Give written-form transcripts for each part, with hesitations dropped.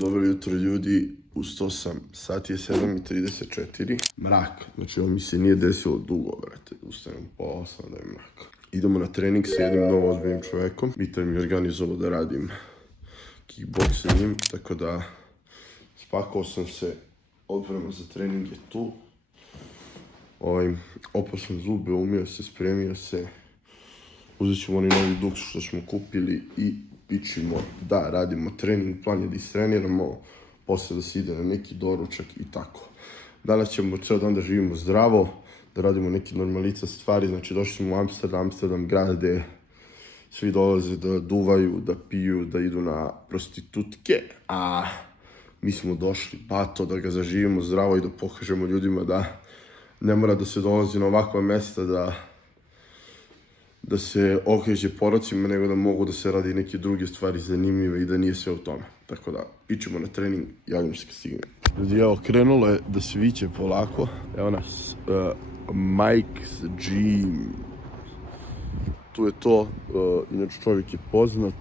Dobro jutro ljudi, ustao sam, sat je 7:34, mrak, znači ovo mi se nije desilo dugo, brate, ustanem po 8 da je mrak. Idemo na trening sa jednim novo ozbiljnim čovekom, Mitar mi je organizovao da radim kickboks sa njim, tako da spakao sam se, oprema za trening je tu. Opao sam zube, umio se, spremio se, uzet ćemo onaj novi duks što smo kupili i ićemo da radimo trening, plan je da istreniramo, posle da se ide na neki doručak i tako. Danas ćemo ceo dan da živimo zdravo, da radimo neke normalica stvari, znači došli smo u Amsterdam, grad gde svi dolaze da duvaju, da piju, da idu na prostitutke, a mi smo došli pato da ga zaživimo zdravo i da pokažemo ljudima da ne mora da se dolazi na ovakva mesta da se okreće porocima, nego da mogu da se radi neke druge stvari zanimljive i da nije sve u tome. Tako da, ićemo na trening, javim se kad stignem. Ljudi, evo, krenulo je da se viće polako. Evo nas, Mike's Gym. Tu je to, inače čovjek je poznat.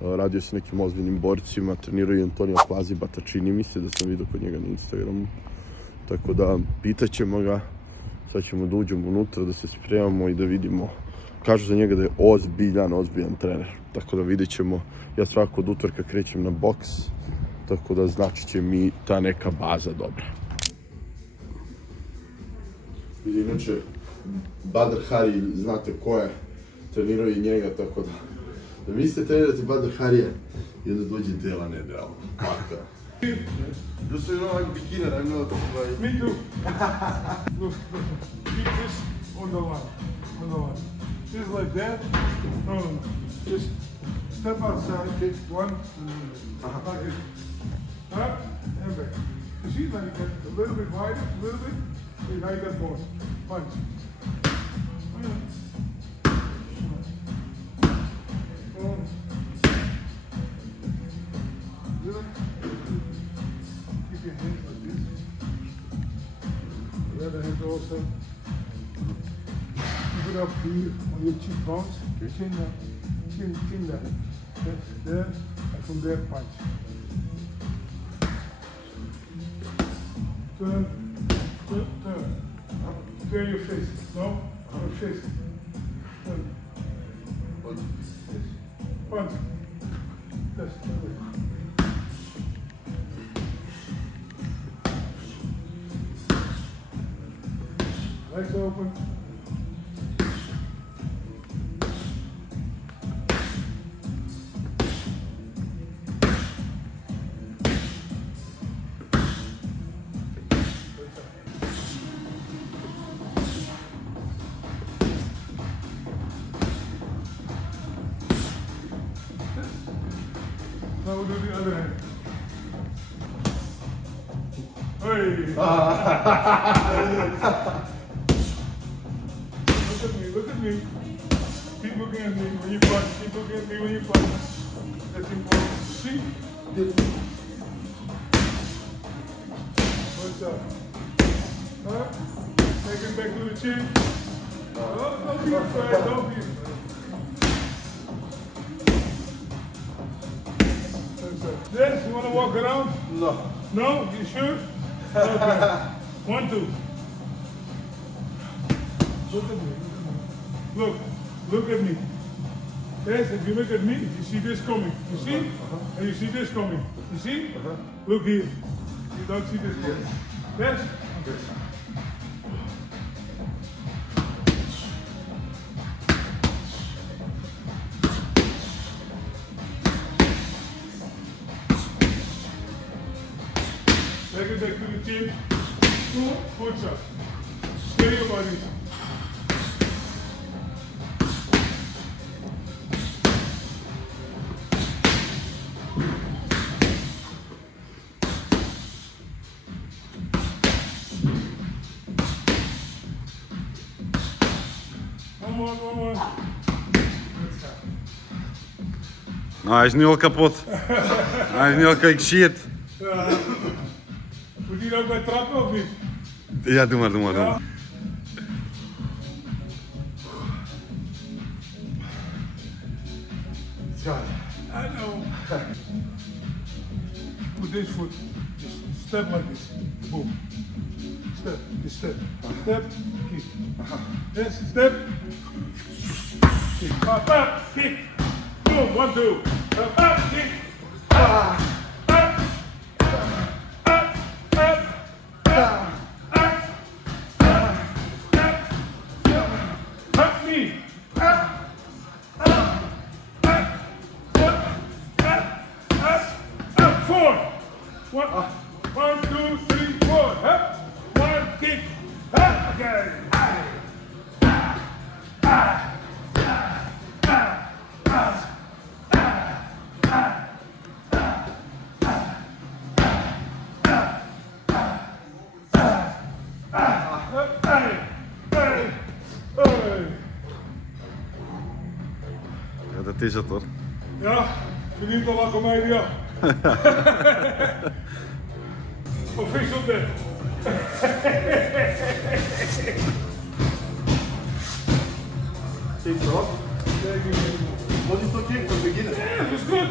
Radio se nekim ozbiljnim borcima, trenirao i Antonija Plazibata, čini mi se da sam vidio kod njega na Instagramu. Tako da, pitaćemo ga. Sad ćemo da uđemo unutra, da se spremamo i da vidimo. Kažu za njega da je ozbiljan trener. Tako da vidjet ćemo. Ja svakako od utorka krećem na boks. Tako da znači će mi ta neka baza dobra. Vidi, inače, Badr Hari, znate ko je, trenirao i njega, tako da. Da mislite trenirati Badr Harija i onda dođe dela nedela. Paka. Just so you know, I'm a beginner, I'm not like... Me too. Look, keep this on the line, Just like that. No. Just step outside, take one, like this. Up and back. You see, now you get a little bit wider, a little bit. Now you got more. Punch. Keep your hands like this. The other hand also. Keep it up here on your cheekbones. Chin up. Chin down. That's there. And from there, punch. Turn. Turn your face. No? Your face. Turn. Punch. That's the way. Legs open. Now we'll do the other hand. Hey! Look at me. Keep looking at me when you punch. Keep looking at me when you punch. That's important. See? What's up? Huh? Take it back to the chin. Oh, don't be afraid. Don't be afraid. Yes, you want to walk around? No. No? You sure? Okay. 1, 2. Look at me. Look at me. Yes, if you look at me, you see this coming. You see? And you see this coming. You see? Look here. You don't see this coming. Yes? Take it back to the chin. 2 push-ups. Steady your body. One more. Hij is nu al kapot. Hij is nu al shit. Moet je ook bij trappen of niet? Ja, doe maar. Ja. I know. this foot. Just step like this. Boom. Step. This step. Step. Kick. Yes. Step. Kick. Up. Kick. Boom. 1, 2. Up. Kick. Up. Ja, dat is het hoor. Ja, verdient al lachen media. Official death. Thanks, Rob. Was it okay for the beginner? Yeah, it was good.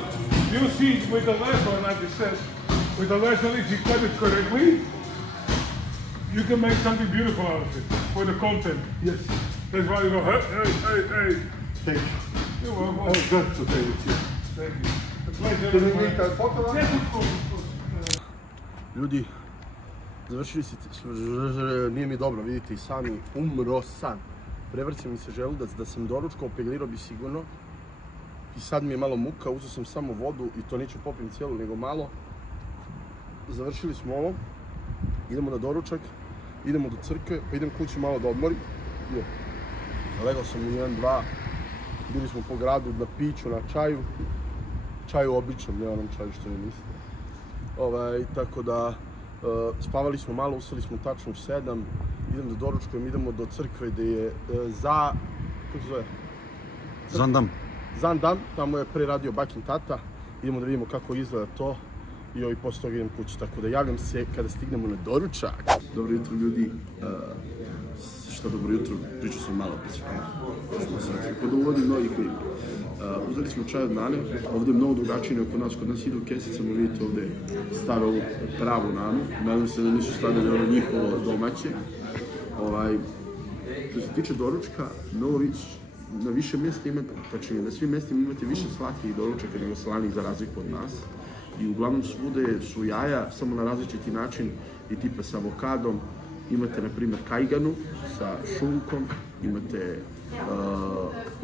You'll see with the last one, like I said, with the last one, if you cut it correctly, you can make something beautiful out of it for the content. Yes. That's why you go, hey. Thank you. You're welcome. Oh, good to play with you. Thank you. A pleasure. Can we make a photo? Yes, of course. Ljudi, završili se, nije mi dobro, vidite i sami, umro san. Prevrće mi se želudac, da sam doručkao, peglirao bi sigurno. I sad mi je malo muka, uzeo sam samo vodu i to neću popijem cijelu, nego malo. Završili smo ovo, idemo na doručak, idemo do crkve, pa idem kući malo da odmorim. Legao sam u 1-2, bili smo po gradu na piću, na čaju. Čaju običnom, ne onom čaju što ne mislite. Tako da, spavali smo malo, ustali smo tačno u 7, idem da doručkujem, idemo do crkve gde je kako se zove? Zandam. Zandam, tamo je pre radio bakin tata, idemo da vidimo kako izgleda to i posle toga idem kući, tako da javljam se kada stignemo na doručak. Dobro jutro ljudi, šta dobro jutro, pričao sam malo bez vama, kako da uvodim novi klip. Uzeli smo čaj od nane, ovdje je mnogo drugačije nego kod nas idu u kesicama, vidite ovdje stave ovu pravu nanu, nadam se da nisu stavili ono njihovo domaće. Što se tiče doručka, na više mjesta imate, tačnije na svim mjestima imate više slatkih doručaka nego slanih za razliku od nas. I uglavnom svude su jaja, samo na različiti način i tipa sa avokadom. Imate na primjer kajganu sa šunkom, imate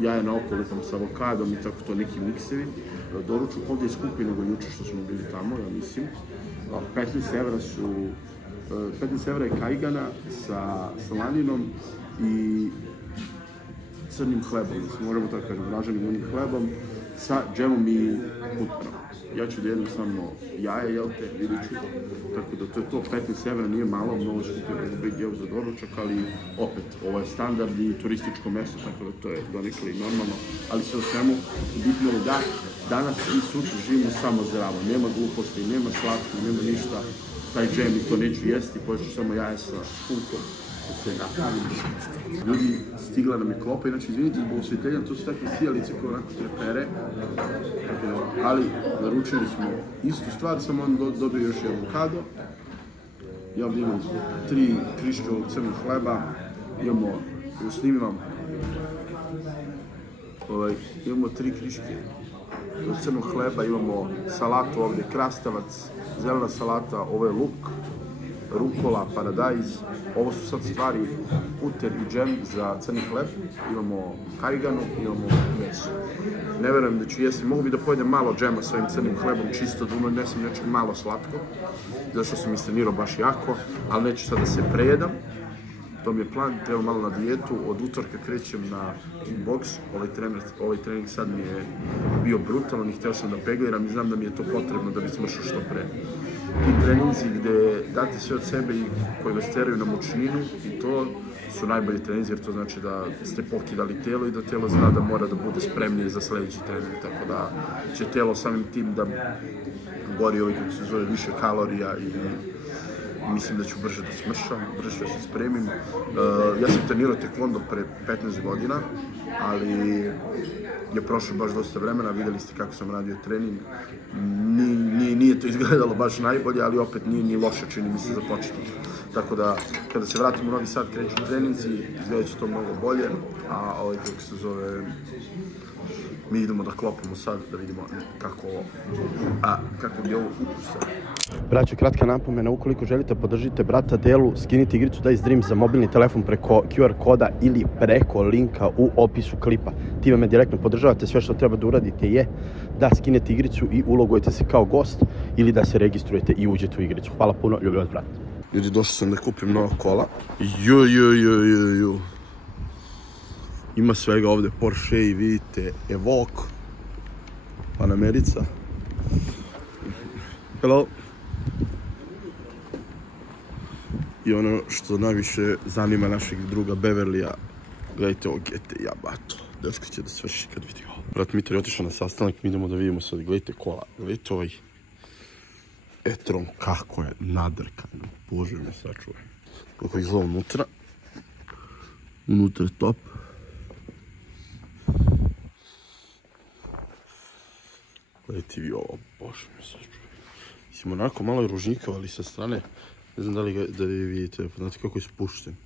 jaja na oko lupom sa avokadom i tako to neki miksevi. Doručak ovdje je skupi nego jučer što smo bili tamo, ja mislim. 15 evra je kajgana sa slaninom i crnim hlebom, možemo tako kažem, vraženim unim hlebom sa džemom i putrom. Ja ću da jedem samo jaja, jel te, vidit ću. Tako da to je to, 15 evra nije malo, mnogo skupio big deal za doručak, ali opet, ovo je standard i turističko mjesto, tako da to je donekle i normalno. Ali sve o svemu, bitno je da danas i sutra živimo samo zdravo. Nema gluposti, nema slatko, nema ništa. Taj džem i to neću jesti, poću samo jaja sa šunkom. Ljudi, stigla nam je klopa, inače izvinite zbog osvjetljenja, to su takve sijalice koje onako trepere, ali naručili smo istu stvar, samo on dobio još i avokado. Ja ovdje imam 3 kriške crnog hleba, imamo 3 kriške crnog hleba, imamo salatu ovdje, krastavac, zelena salata, ovo je luk, rukola, paradajz, ovo su sad stvari puter i džem za crni hleb, imamo kariganu, imamo meso. Ne verujem da ću jesti, mogu bi da pojedem malo džema s ovim crnim hlebom, čisto da unesem nešto malo slatko, zato što sam istrenirao baš jako, ali neću sad da se prejedam. To mi je plan, treba malo na dijetu, od utorka krećem na kickboks, ovaj trening sad mi je bio brutalan i htio sam da pegliram i znam da mi je to potrebno da bi smršao što pre. Ti treninzi gde date sve od sebe i koji vas teraju na mučninu i to su najbolji treninzi jer to znači da ste pokidali telo i da telo zna da mora da bude spremnije za sljedeći trening, tako da će telo samim tim da gori ovaj, kako se zove, više kalorija i mislim da ću brže da smršam, brže da se spremim. Ja sam trenirao taekwondo pre 15 godina, ali je prošlo baš dosta vremena, vidjeli ste kako sam radio trening. Nije to izgledalo baš najbolje, ali opet nije ni loše, čini mi se, za početnik. Tako da, kada se vratimo u Novi Sad, kreću treninzi, izgledat će to mnogo bolje, a kako se zove, mi idemo da klopimo sad, da vidimo kako bi ovo ukusilo. Braćo, kratka napomena, ukoliko želite podržite brata Delu, skinite igricu Dice Dreams za mobilni telefon preko QR koda ili preko linka u opisu klipa. Time me direktno podržavate, sve što treba da uradite je da skinete igricu i ulogujete se kao gost ili da se registrujete i uđete u igricu. Hvala puno, ljubim vas, brat. Ljudi, došao sam da kupim nova kola. Ima svega ovdje, Porsche i vidite, Evoque, Panamerica. Hello. I ono što najviše zanima našeg druga Beverlija, gledajte ovo GT jabato. Dečko će da svrši kad vidi ovo. Brat Mitar je otišao na sastanak, mi idemo da vidimo sad, gledajte kola, gledajte ovaj e-tron, kako je nadrkan, bože me sačuvaj. Kako izgleda unutra, unutra je top. Gledajte vi ovo, bože me sačuvaj. Mislim, onako malo je ružnikavali sa strane, ne znam da li vidite, znate kako je spušten.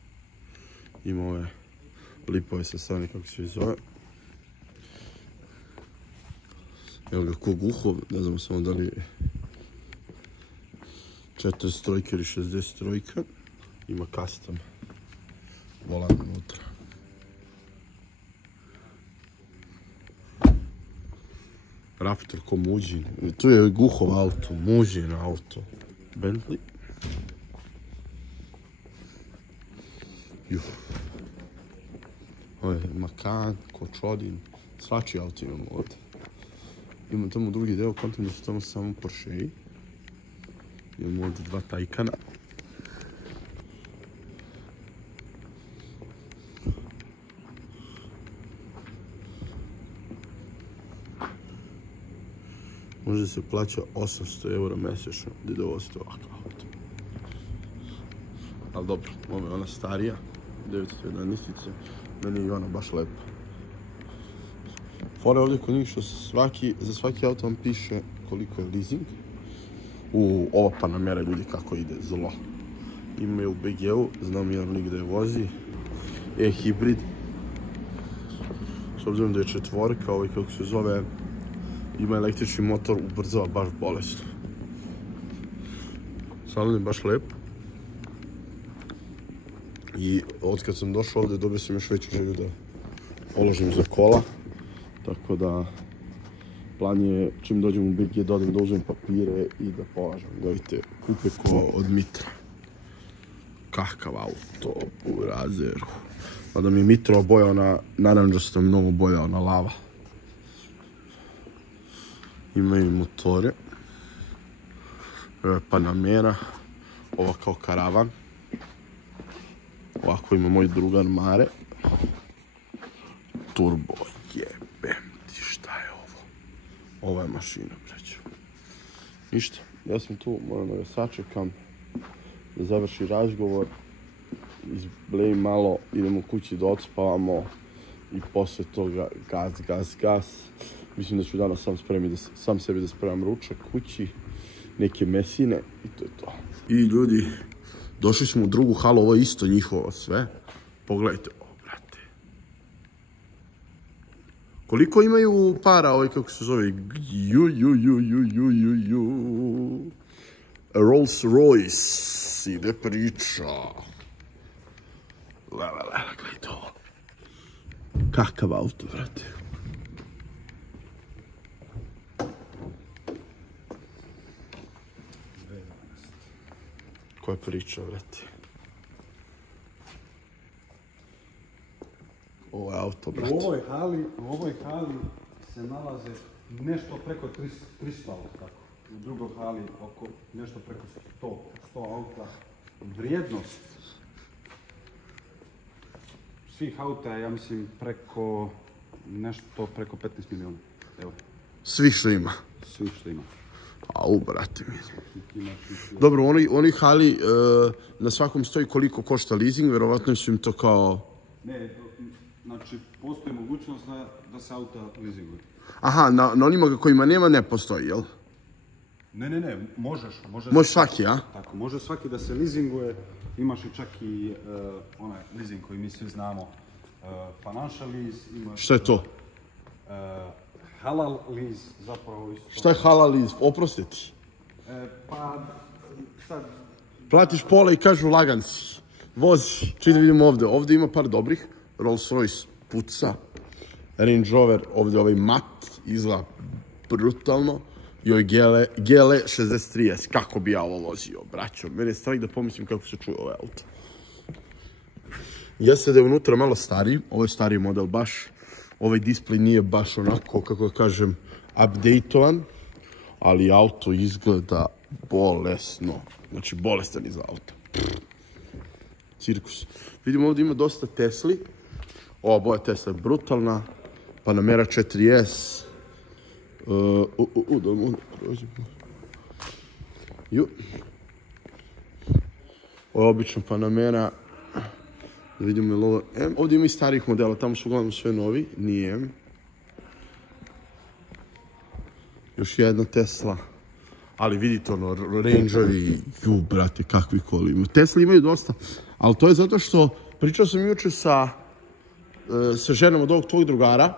Ima ove lipove sa strane, kako se zove. Evo ga, ko guhov, ne znam samo da li 43 ili 63. Ima custom volan unutra. Raptor ko Muđin. Tu je guhov auto, Muđin auto. Bentley. Ovo je Macan, Kočodin, svačiji auto imamo ovdje. Imamo tamo drugi deo, kontam da su tamo samo Porsche. Imamo ovdje dva Taycana. Može se plaća 800 € mjesečno da dovozite ovakav auto. Ali dobro, ovo je ona starija, 911-ica, meni je i ona baš lepa. Fora ovdje kod njih što za svaki auto vam piše koliko je leasing. Ova Panamera, ljudi, kako ide zlo. Ima je u BG-u, znam jedan lik da je vozi. E-hibrid. S obzirom da je četvorka, kako se zove, ima električni motor, ubrzava baš bolesno. Salon je baš lep. I od kad sam došao ovdje dobio sam još veću želju da položim za kola. Tako da plan je čim dođem u BG da odem da uzmem papire i da polažem. Gledajte, kupe ko od Mitra. Kakav auto u Razeru. Mada mi je Mitra obojao na naranđastom, mnogo obojao na lava. Imaju motore. Panamera. Ova kao karavan. Ovako ima moj drugar Mare. Turbo, jebem ti, šta je ovo? Ova je mašina, breću. Ništa, ja sam tu, moram da ga sačekam, da završi razgovor, izblejim malo, idemo kući da odspavamo i posle toga gas. Mislim da ću danas sam sebi da spremam ručak kući, neke mesine i to je to. I ljudi, došli smo u drugu halu, ovo je isto njihovo sve. Pogledajte ovo, brate. Koliko imaju para, kako se zove? Rolls Royce, ide priča. Gledajte ovo. Kakav auto, brate. Koja priča, brate. Ovo je auto, brate. U ovoj hali se nalaze nešto preko 300 auta. U drugoj hali oko nešto preko 100 auta. Vrijednost svih auta je, ja mislim, nešto preko 15 miliona eura. Svih što ima? Svih što ima. Au, brate mi. Dobro, oni hali na svakom stoji koliko košta leasing, verovatno su im to kao... Ne, Znači, postoji mogućnost da se auta leasinguju. Aha, na onima kojima nema ne postoji, jel? Ne, možeš. Može svaki, a? Tako, može svaki da se leasinguje. Imaš i čak i onaj leasing koji mi svi znamo, financial lease. Šta je to? Halal lease, zapravo isto. Šta je halal lease? Oprostiti. Pa, sad... Platiš pola i kažu lagan si. Vozi. Čini vidimo ovde. Ovde ima par dobrih. Rolls Royce puca. Range Rover, ovde ovaj mat izgleda brutalno. I ovaj GLE 63S. Kako bi ja ovo vozio, braćo? Mene je strah da pomislim kako se čuje ovaj auto. Jeste da je unutra malo stariji. Ovo je stariji model baš. Ovaj display nije baš onako, kako da kažem, update-ovan. Ali auto izgleda bolesno. Znači, bolestan iz auta. Cirkus. Vidimo ovdje ima dosta Tesli. Ova boja Tesla je brutalna. Panamera 4S. Da mogu prođem. Ovo je obična Panamera. Da vidimo je li ovo M. Ovdje ima i starih modela, tamo su uglavnom sve novi. Nije M. Još jedna Tesla. Ali vidite ono, Range-ovi, brate, kakvi koli. Tesla imaju dosta, ali to je zato što pričao sam juče sa ženom od ovog tvojeg drugara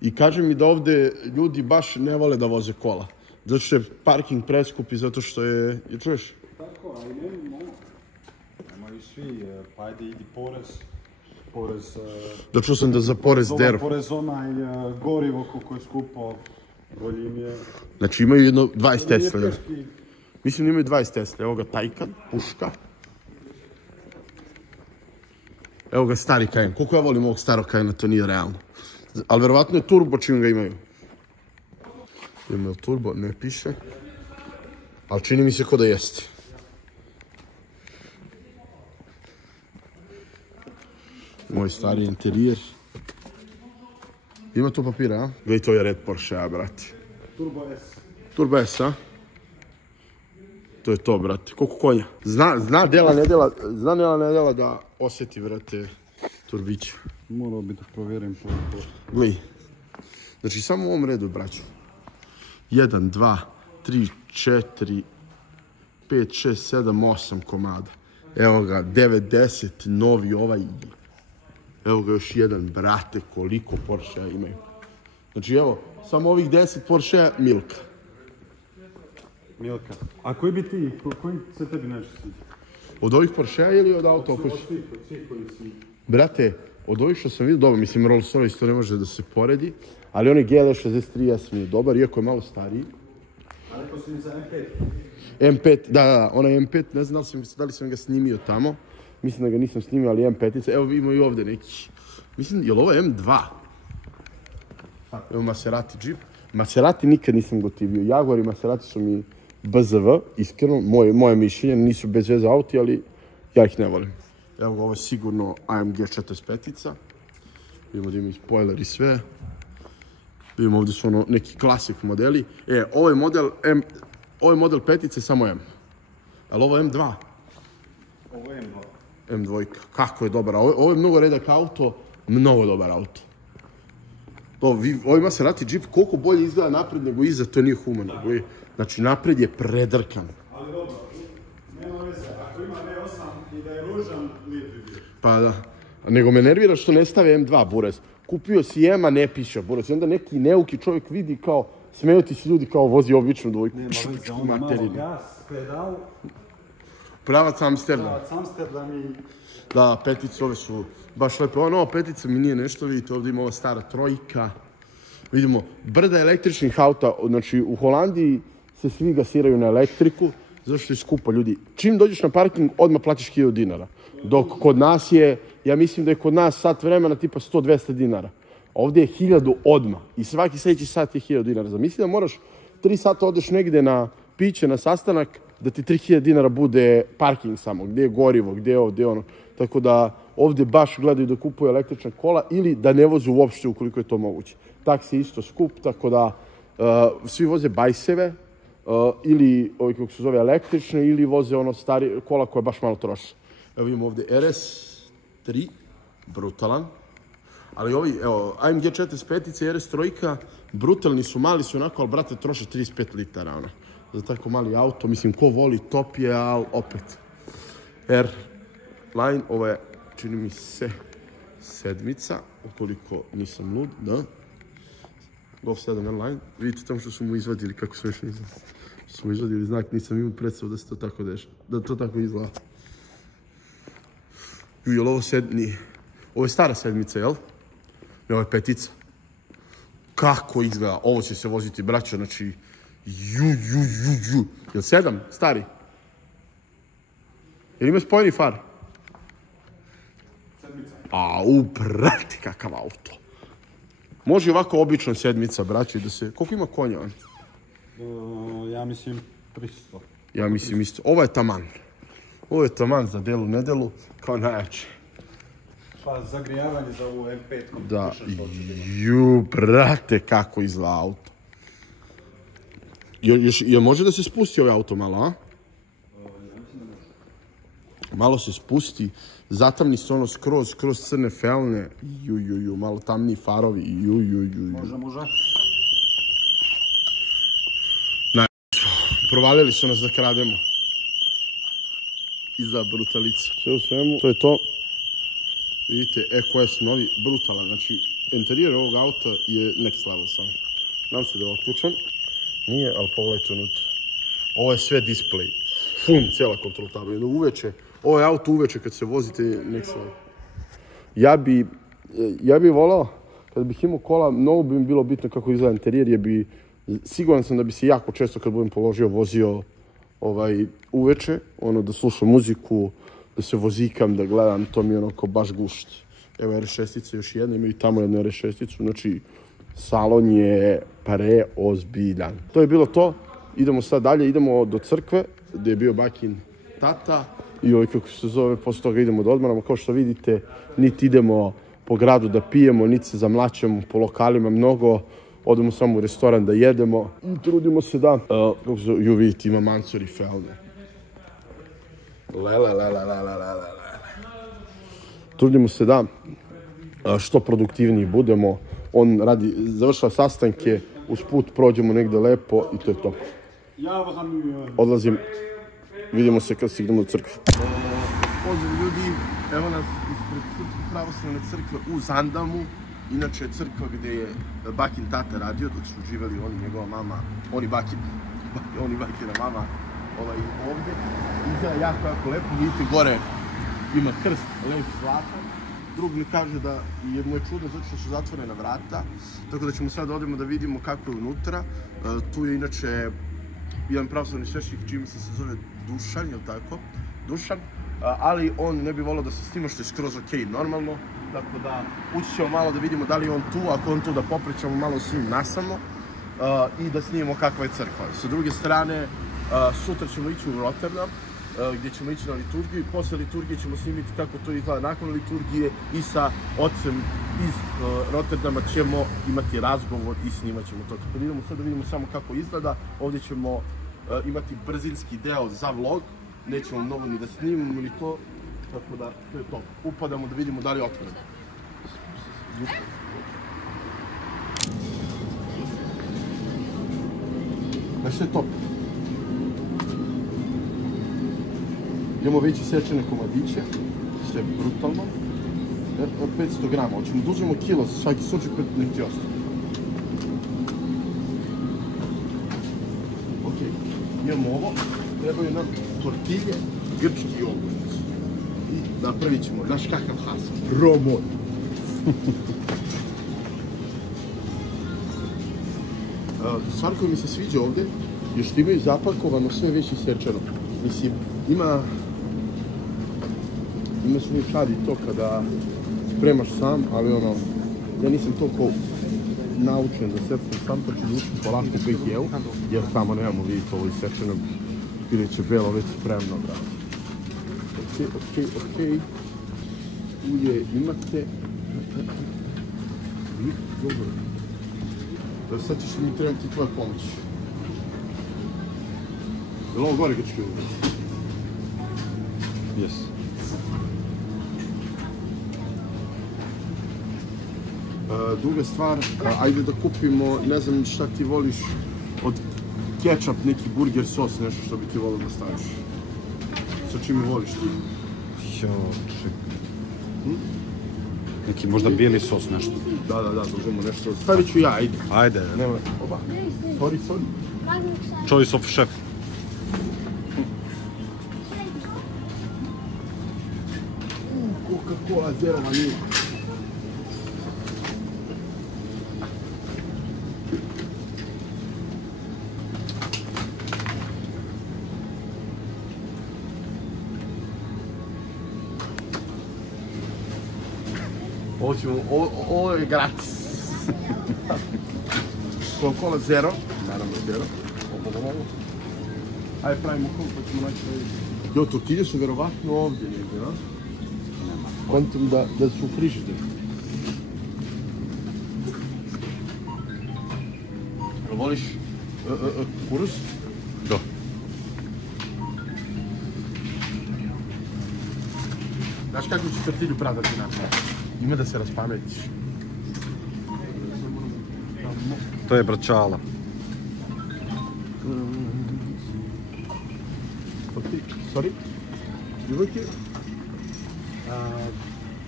i kaže mi da ovde ljudi baš ne vole da voze kola. Zato što je parking preskup i zato što je... Čuješ? Tako, ali nemaju svi, pa ajde idi porez... Da čuo sam da za porez deru. Porez onaj gorivo koliko je skupo. Znači imaju jedno 20 Tesla. Mislim da imaju 20 Tesla. Evo ga Taycan, puška. Evo ga stari Cayenne. Koliko ja volim ovog starog Cayenne, to nije realno. Ali verovatno je turbo čim ga imaju. Imaju turbo, ne piše. Ali čini mi se ko da jeste. Moj stari interijer. Ima tu papira, a? Gledaj, to je red Porsche-a, brati. Turbo S, a? To je to, brate. Koliko konja? Zna dela nedela da osjeti, brate, turbiće. Morao bi da provjerim po... Gledaj. Znači, samo u ovom redu, braću. 1, 2, 3, 4, 5, 6, 7, 8 komada. Evo ga, 9, 10, novi ovaj... Evo ga još jedan, brate, koliko Porsche-a imaju. Znači, evo, samo ovih 10 Porsche-a, Milka. Milka. A koji bi ti, koji se tebi najviše sviđa? Od ovih Porsche-a ili od auta? Od svih koji si... Brate, od ovih što sam vidio, dobro, mislim, Rolls Royce to ne može da se poredi, ali onaj GLE 63S mi je dobar, iako je malo stariji. A rekao si mi za M5? M5, da, onaj M5, ne znam da li sam ga snimio tamo. Mislim da ga nisam snimio, ali M5-ica. Evo ima i ovde neki. Mislim, je li ovo M2? Evo Maserati Jeep. Maserati nikad nisam gotivio. Jaguar i Maserati su mi BZV, iskreno. Moje mišljenje, nisu bez veze auti, ali ja ih ne volim. Evo ovo je sigurno AMG 45-ica. Vidimo da ima i spoiler i sve. Vidimo ovde su ono neki klasik modeli. Ovo je model 5-ice, samo M. Ali ovo je M2? Ovo je M2. M2, kako je dobar. Ovo je mnogo redak auto, mnogo dobar auto. Ovo ima Maserati Jeep, koliko bolje izgleda napred nego iza, to nije humano. Znači, napred je predrkan. Ali dobro, nema veze, ako ima V8 i da je ružan, lijep bi bio. Pa da, nego me nervira što ne stave M2, burez. Kupio si M-a, ne piše, burez. I onda neki neuki čovjek vidi kao, smeju ti se ljudi kao vozi običnu dvojku. Nema veze, onda malo gas, pedal. Pravac Amsterdam. Pravac Amsterdam i... Da, petice, ove su baš lepe. Ova nova petica mi nije nešto, vidite, ovdje ima ova stara trojka. Vidimo, brda električnih auta, znači u Holandiji se svi gasiraju na elektriku, zato što je skupo, ljudi. Čim dođeš na parking, odmah plaćaš 1000 dinara. Dok kod nas je, ja mislim da je kod nas sat vremena tipa 100-200 dinara. Ovdje je 1000 odmah i svaki sljedeći sat je 1000 dinara. Zamisli da moraš 3 sata odeš negde na piće, na sastanak, da ti 3000 dinara bude parking samo, gdje je gorivo, gdje je ovo, gdje je ono. Tako da ovdje baš gledaju da kupuju električna kola ili da ne vozu uopšte ukoliko je to moguće. Taksi je isto skup, tako da svi voze bajseve ili ovi kako se zove električne ili voze ono stari kola koje baš malo troše. Evo imamo ovdje RS3, brutalan. Ali ovi, evo, AMG 45 RS trojka, brutalni su, mali su onako, ali brate troše 35 litara, ono. Za tako mali auto, mislim, ko voli, top je, ali opet. R-Line, ovo je, čini mi se, sedmica, ukoliko nisam lud, da. Golf 7 R-Line, vidite tamo što su mu izvadili, kako smešno izgleda. Su mu izvadili znak, nisam imao predstavu da se to tako deša, da to tako izgleda. Jel ovo ovo je stara sedmica, jel? Ne, ovo je petica. Kako izgleda? Ovo će se voziti, braćo, znači... Jel 7? Stari? Jel ima spojeni far? Sedmica. Au, brate, kakav auto. Može ovako obična sedmica, braćo, i da se... Koliko ima konja on? Ja mislim 300. Ja mislim isto. Ovo je taman. Ovo je taman za delu, nedelu, kao najjače. Pa zagrijavanje za ovu M5. Da, brate, kako izgleda auto. Jel može da se spusti ovaj auto malo, a? Malo se spusti, zatamni se ono skroz crne felne, malo tamniji farovi, Može. Provalili su nas da krademo. Iza brutalice. Sve u svemu, to je to. Vidite, EQS novi, brutalan. Znači, interijer ovog auta je next level samo. Nadam se da je otključan. Nije, ali pogledajte unutra. Ovo je sve display. Cijela kontrol tabla. Uveče, ovo je auto uveče kad se vozite next level. Ja bi volao, kad bih imao kola, mnogo bi mi bilo bitno kako izgleda interijer, siguran sam da bi se jako često kad budem položio vozio uveče, ono da slušam muziku, da se vozikam, da gledam, to mi je onako baš gušt. Evo R6-ica još jedna, imaju tamo jednu R6-icu, znači salon je preozbiljan. To je bilo to, idemo sad dalje, idemo do crkve, gdje je bio bakin tata i kako se zove, posle toga idemo da odmaramo, kao što vidite, niti idemo po gradu da pijemo, niti se zamlaćemo po lokalima mnogo, odemo samo u restoran da jedemo i trudimo se da, kako se zove, vidite, ima mancori felne. Trudimo se da što produktivniji budemo. On završava sastanke, uz put prođemo negde lepo i to je to. Odlazim, vidimo se kad stignemo do crkve. Pozdrav ljudi, evo nas ispred Srpske pravoslavne crkve u Zandamu. Inače je crkva gdje je bakin tata radio, dok su živeli oni, njegova mama, oni bakina mama ovdje. Izgleda jako lepo, vidite gore ima krst, lep zlatan. Drug mi kaže da mu je čudno zato što su zatvorena vrata, tako da ćemo sad odemo da vidimo kako je unutra. Tu je inače jedan pravoslavni sveštenik, čime se zove Dušan, jel tako? Dušan, ali on ne bi volao da se snima, što je skroz okej, normalno. Tako da ući ćemo malo da vidimo da li je on tu, ako on tu da popričamo malo s njim nasamo i da snimimo kakva je crkva. Sa druge strane, sutra ćemo ići u Rotterdam, gdje ćemo ići na liturgiju i posle liturgije ćemo snimiti kako to izgleda nakon liturgije i sa ocem iz Rotterdama ćemo imati razgovor i snimat ćemo to. Tako da idemo sad da vidimo samo kako izgleda. Ovdje ćemo imati brzinski deo za vlog, nećemo mnogo ni da snimamo ni to, tako da to je to. Upadamo da vidimo da li je otvoreno. Sve je top. Imamo već isečene komadiće, sve brutalno. 500 grama, hoćemo da uzmemo kilo za svaki slučaj, pa neki ostane. Ok, imamo ovo, trebaju nam tortilje, grčki jogurt. I napravit ćemo, znaš kakav has, promoj. Stvar koja mi se sviđa ovdje je što imaju zapakovano sve već isečeno. Mislim, ima svoj šad i to kada spremaš sam, ali ono, ja nisam toliko naučen da sepam sam, pa ću da učim polako u BG-u, jer tamo nemamo, vidite, ovo isečeno, vidjet će belo već spremno, brate. Ok. Ulje imate. Dobro. Sad ćeš mi trebati tvoja pomoć. Je li ovo gore grčki jogurt? Yes. Druga stvar, ajde da kupimo, ne znam šta ti voliš, od ketchup, neki burger sos, nešto što bi ti volio da staviš. Sa čime voliš ti? Neki možda bijeli sos, nešto. Da, možemo nešto. Stavit ću ja, ajde. Ajde. Nema, oba. Sorry. Choice of chef. Coca-Cola zero vanilja. Ovo je gratis. Coca-Cola zero. Naravno zero. Ajde pravimo koliko pa ćemo naći. Jo, tortilje su verovatno ovdje negdje, da? Kontam da su u frižideru. Voliš kukuruz? Da. Znaš kako ćeš tortilju pravdati napraviti? Ima da se raspametiš. To je bračala. Sorry? You look here?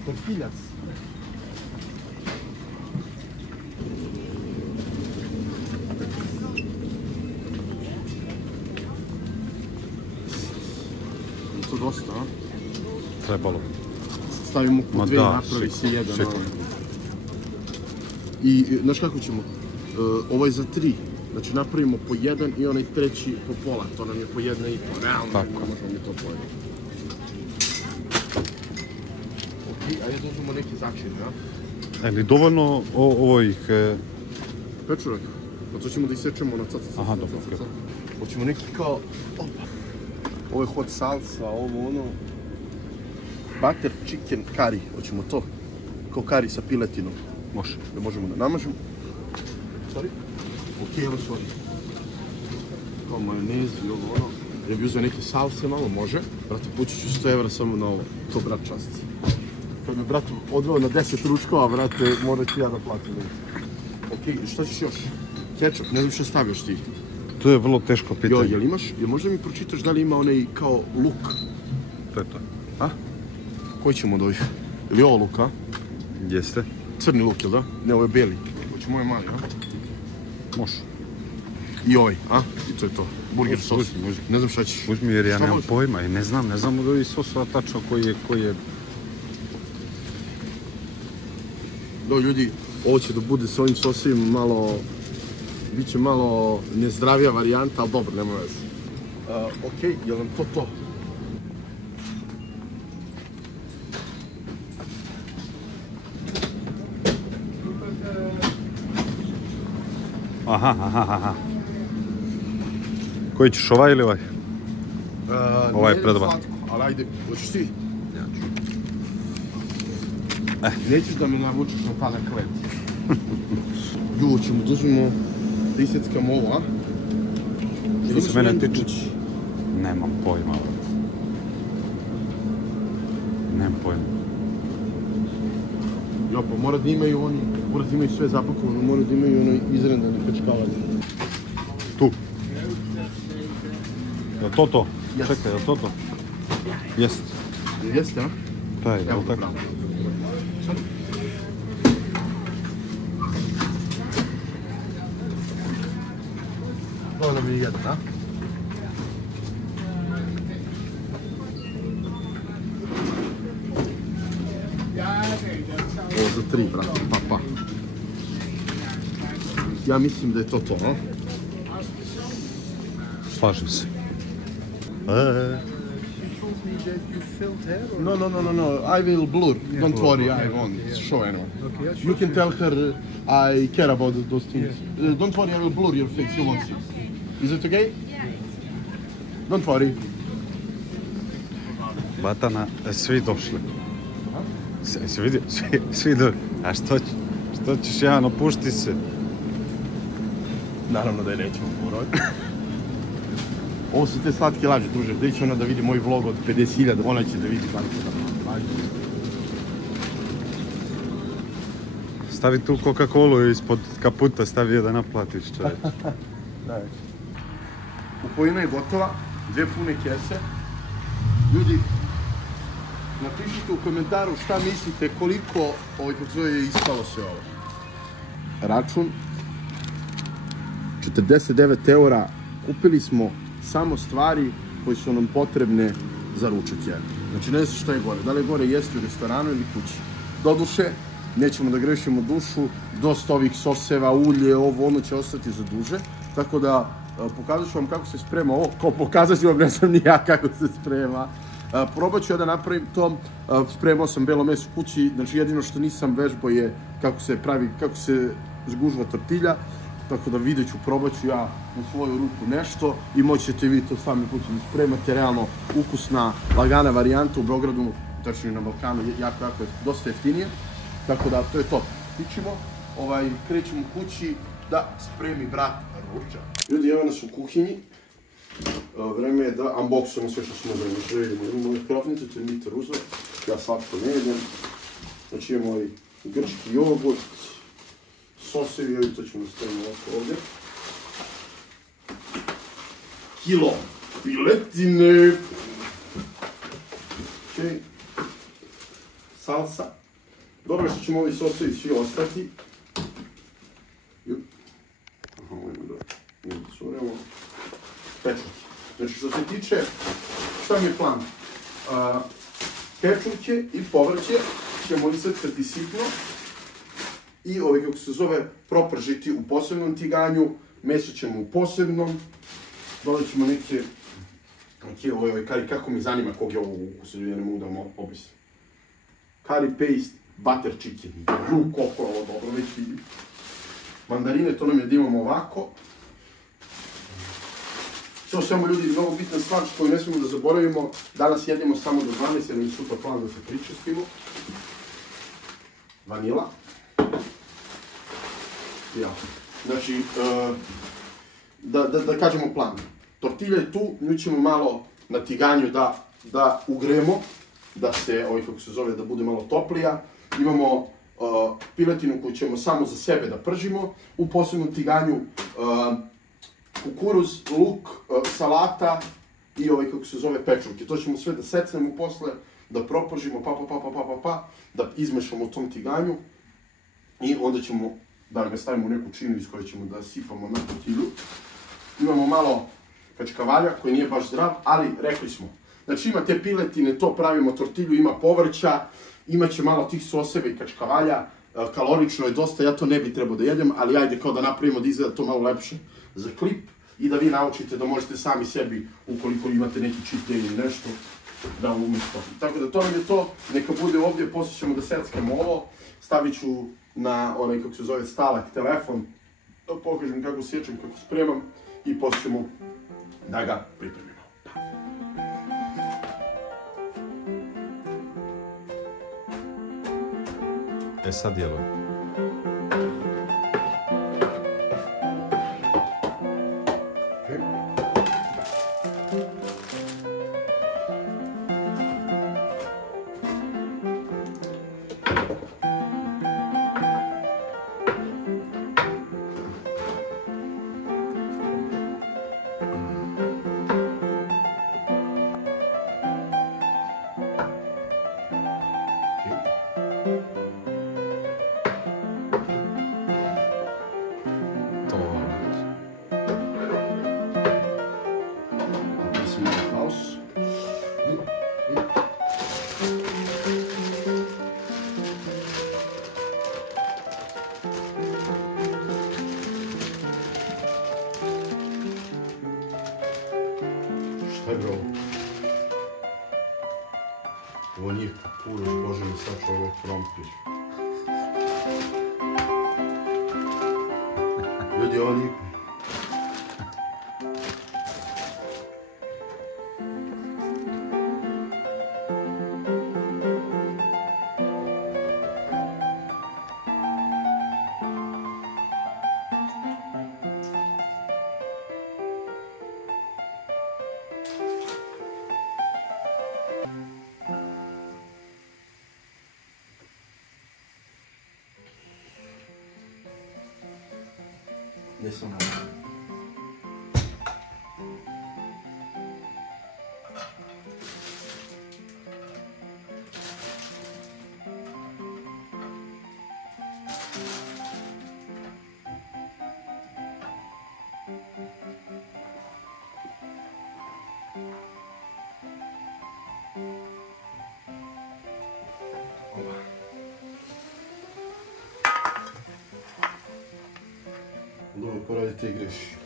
Tortillas. To dosta, a? Trebalo. Stavimo po dve i napravi si jedan. I, znaš kako ćemo? Ovo je za 3. Znači napravimo po 1 i onaj treći po pola. To nam je po 1,5. Realno ne možemo mi to pojeti. Ok, ajde dođemo neki začin, ja? Ili dovoljno ovih... Pečurak. Pa to ćemo da isečemo na caca. Aha, dobro, ok. Hoćemo neki kao... Ovo je hot salsa, ovo ono... Butter chicken curry, hoćemo to. Kao curry sa piletinom. Može. Da možemo da namažemo. Sorry? Ok, evo sorry. Kao majonez i ovo ono. Ja bi uzeo neke salse malo, može. Brate, pući ću 100 evra samo na ovo. To brat časti. Kad me brat odveo na 10 ručkova, brate, morat ću ja da platim. Ok, šta ćeš još? Ketchup, ne znam što stavljaš ti. To je vrlo teško pitanje. Jo, jel imaš, jel možda mi pročitaš da li ima onaj kao luk? To je to. A? Koji ćemo od ovih? Ili ovo luk, a? Jeste? Crni luk, jel da? Ne, ovo je beli. Hoćemo ovaj mali, a? Može. I ovaj, a? I to je to. Burger sos. Ne znam šta ćeš. Uzmi jer ja Šta nemam voliš? pojma i ne znam od ovih sosova tačno koji je... Do, ljudi, ovo će da bude sa ovim sosima malo... Biće malo nezdravija varijanta, ali dobro, nema veze. Ok, jel nam to? Aha. Koji ćeš, ovaj ili ovaj? Ovaj je pred vama. Ali ajde, hoćeš ti? Ja ću. Nećeš da me navučeš na tada klet. Jo, ćemo da uzmemo da iseckamo ovo, a? Što se mene tiče, nemam pojma. Nemam pojma. Jo, pa mora da imaju oni, mora da imaju sve zapakovano, mora da imaju ono izrendane pečkavanje. Tu. Je to to? Yes. Čekaj, je to to? Jest. Jeste, a? To je, Evo, tako? bravo. To nam je jedan, a? Ovo za 3, brate, pa. Ja mislim da je to, a? Slažem se. No, I will blur. Don't worry, I won't show anyone. You can tell her I care about those things. Don't worry, I will blur your face, you won't see. Is it okay? Don't worry. Batana, svi došli. Si vidio? Svi došli. A što ćeš, Jan, opušti se. Naravno da je nećemo porovati. Ovo su te slatke laže, druže. Gdje će ona da vidi moj vlog od 50.000, ona će da vidi kako da laže. Stavi tu Coca-Colu ispod kaputa, stavi je da naplatiš, čovječ. Kupovina je gotova, 2 pune kese. Ljudi, napišite u komentaru šta mislite koliko je ispalo sve ovo. Račun 49 € kupili smo samo stvari koje su nam potrebne za ručak jedan. Znači ne znam šta je gore, da li je gore jesti u restoranu ili kući. Doduše, nećemo da grešimo dušu, dosta ovih soseva, ulje, ovo, ono će ostati za duže. Tako da pokazat ću vam kako se sprema ovo, kao pokazat ću vam, ne znam ni ja kako se sprema. Probat ću ja da napravim to, spremao sam belo meso kući, znači jedino što nisam vežbao je kako se pravi, kako se zgužva tortilja. Tako da vidjet ću, probat ću ja na svoju ruku nešto i moći ćete vi to sami kući da spremate, realno ukusna, lagana varijanta u Beogradu, tačnije na Balkanu, jako je dosta jeftinije. Tako da to je to. Pićemo, krećemo kući da spremi brat ručak. Ljudi, evo nas u kuhinji. Vreme je da unboxujemo sve što smo da imamo ove krofnice, to je Mitar uzor, ja slatko ne jedem. Znači imamo ovaj grčki jogurt, sosevi, ovi to ćemo staviti ovdje. Kilo piletine. Okej. Salsa. Dobro što ćemo ovi sosevi svi ostati. Pečurke. Znači što se tiče, šta mi je plan? Pečurke i povrće ćemo iscrtati sitno i kako se zove, propržiti u posebnom tiganju, meso ćemo u posebnom, dodat ćemo neke kari, kako mi zanima kog je ovo ukusu, ja ne mogu da vam objasnim. Curry paste, butter chicken, koliko je ovo dobro, već vidim. Mandarine, to nam je da imamo ovako. Što samo ljudi, mnogo bitna stvar koju ne smemo da zaboravimo, danas jedemo samo do 12 jer mi sutra plan da se pričestimo. Vanila. Znači, da kažemo plan. Tortilja je tu, nju ćemo malo na tiganju da ugremo, da se, kako se zove, da bude malo toplija. Imamo piletinu koju ćemo samo za sebe da pržimo, u posebnom tiganju kukuruz, luk, salata i kako se zove, pečurke. To ćemo sve da secnemo posle, da propržimo, da izmešamo u tom tiganju i onda ćemo da ga stavimo u neku činu iz koje ćemo da sipamo na tortilju. Imamo malo kačkavalja koji nije baš zdrav, ali rekli smo, znači ima te piletine, to pravimo tortilju, ima povrća, imaće malo tih soseva i kačkavalja, kalorično je dosta, ja to ne bi trebao da jedem, ali ajde kao da napravimo da izgleda to malo lepše za klip i da vi naučite da možete sami sebi, ukoliko imate neki cheat day ili nešto, da umesto. Tako da to nam je to, neka bude ovdje, poslije ćemo da seckamo ovo, stavit ću na onaj, kako se zove, stalak telefon, da pokažem kako sjećam, kako spremam i poslije ćemo da ga pripremimo. Sad djeluje. Šta je bro? Ovo nije kukuruz, bože mi sačuva, ovo je krompir. Ljudi, ovo nije... Ne samo. Dobro poradite i greši.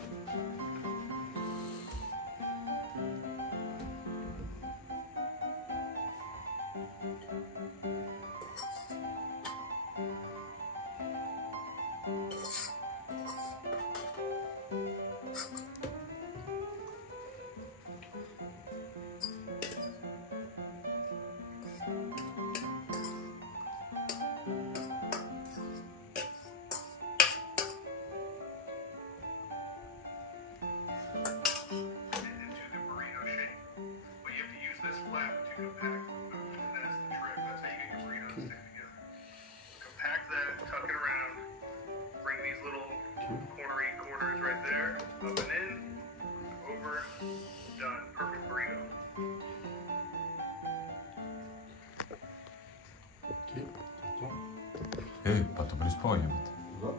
Ej, pa to prispojimo. Da.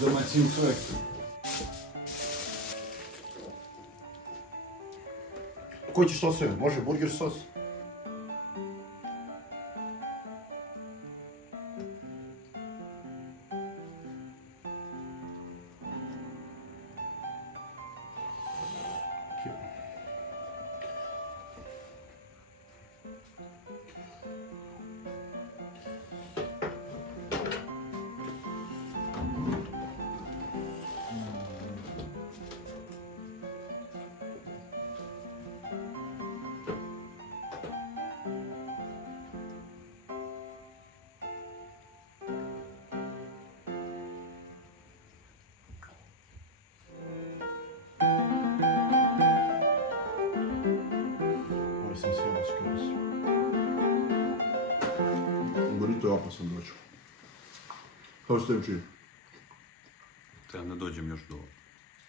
Domaćin čovjek. Koji ćeš sos? Može burger sos? Sam sjela skroz. Burrito je opasan dođu. Kao ste učili? Treba da dođem još do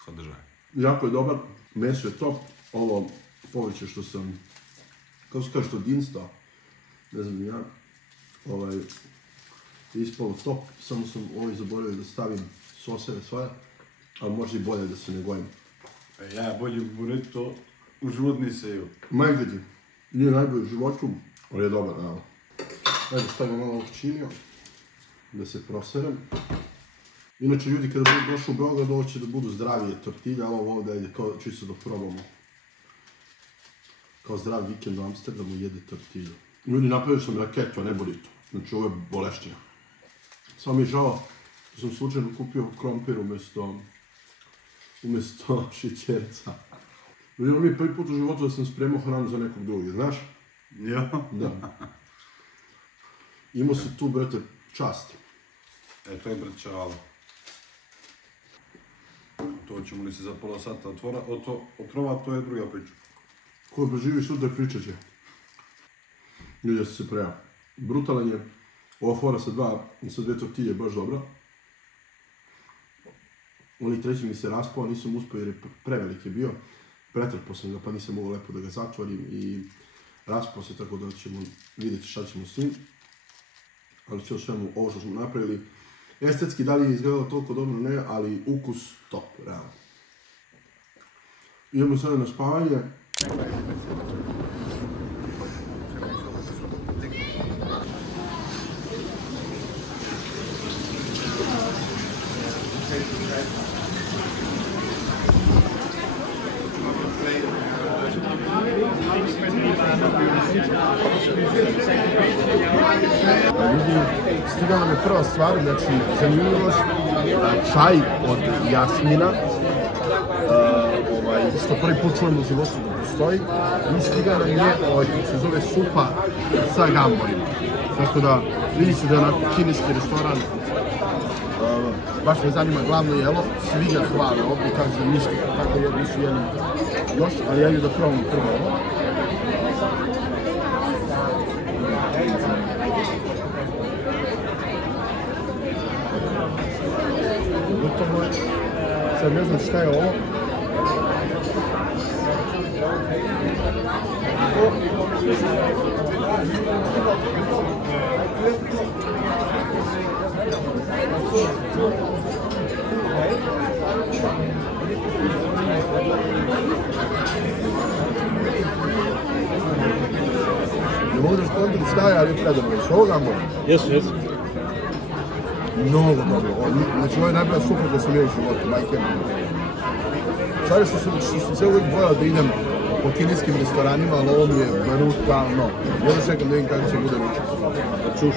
sadržaja. Jako je dobar, meso je top, ovo povrće što sam, kako se kaže što dinstao, ne znam ja, ispalo top, samo sam zaboravio da stavim soseve svoje, ali možda i bolje da se ne gojim. Ja bolji burrito u život nisam jeo. Majke ti, nije najbolji u životu, ali je dobar, evo. Ajde, stavim malo ovog čilija, da se proserem. Inače, ljudi kada budu došli u Beograd, ovo će da budu zdravije tortilje, ali ovo ovdje ide kao čisto da probamo. Kao zdrav vikend u Amsterdamu jede tortilju. Ljudi, napravio sam raketu, a ne burrito. Znači, ovo je boleština. Samo mi je žao što sam slučajno kupio krompir umjesto šećerca. Vidimo mi prvi put u životu da sam spremao hranu za nekog drugog, znaš? Ja? Da. Imao si tu, brate, čast. To je brčalo. To ćemo li se za pola sata otrovat, to je druga priča. Ko preživi sutra pričat će. Ljudi, ja sam se prejao. Brutalan je. Ova fora sa dve tortilje je baš dobra. Oni treći mi se raspao, nisam uspio jer je prevelik je bio. Pretrpao sam ga pa nisam mogao lepo da ga zatvorim i raspao se, tako da ćemo vidjeti šta ćemo s njim. Ali sve o svemu ovo što smo napravili. Estetski da li je izgledalo toliko dobro, ne, ali ukus top, realno. Idemo sada na spavanje. Ljudi, stigala nam je prva stvar, znači zanimljivost, čaj od jasmina, što prvi put čujemo u životu da postoji, i stigala nam je, se zove supa sa gamborima. Tako da, vidi se da je onako kineski restoran, baš me zanima glavno jelo, svi ga hvale, ovdje kažu ništa, tako nisu jedni još, ali ja ću da probam prvo ovo. gotovo je. Sad ne znam šta je ovo. Ne mogu da skontriti šta je, ali je predobro. Što ovo gambor? Jesu. Mnogo dobro. Znači ovo je najbolja supra da sam jeo u životu, majke. Stvari što sam se uvijek bojao da idem po kineskim restoranima, ali ovo mi je brutalno. Jedno čekam da vidim kako će bude ručak. Da čuš.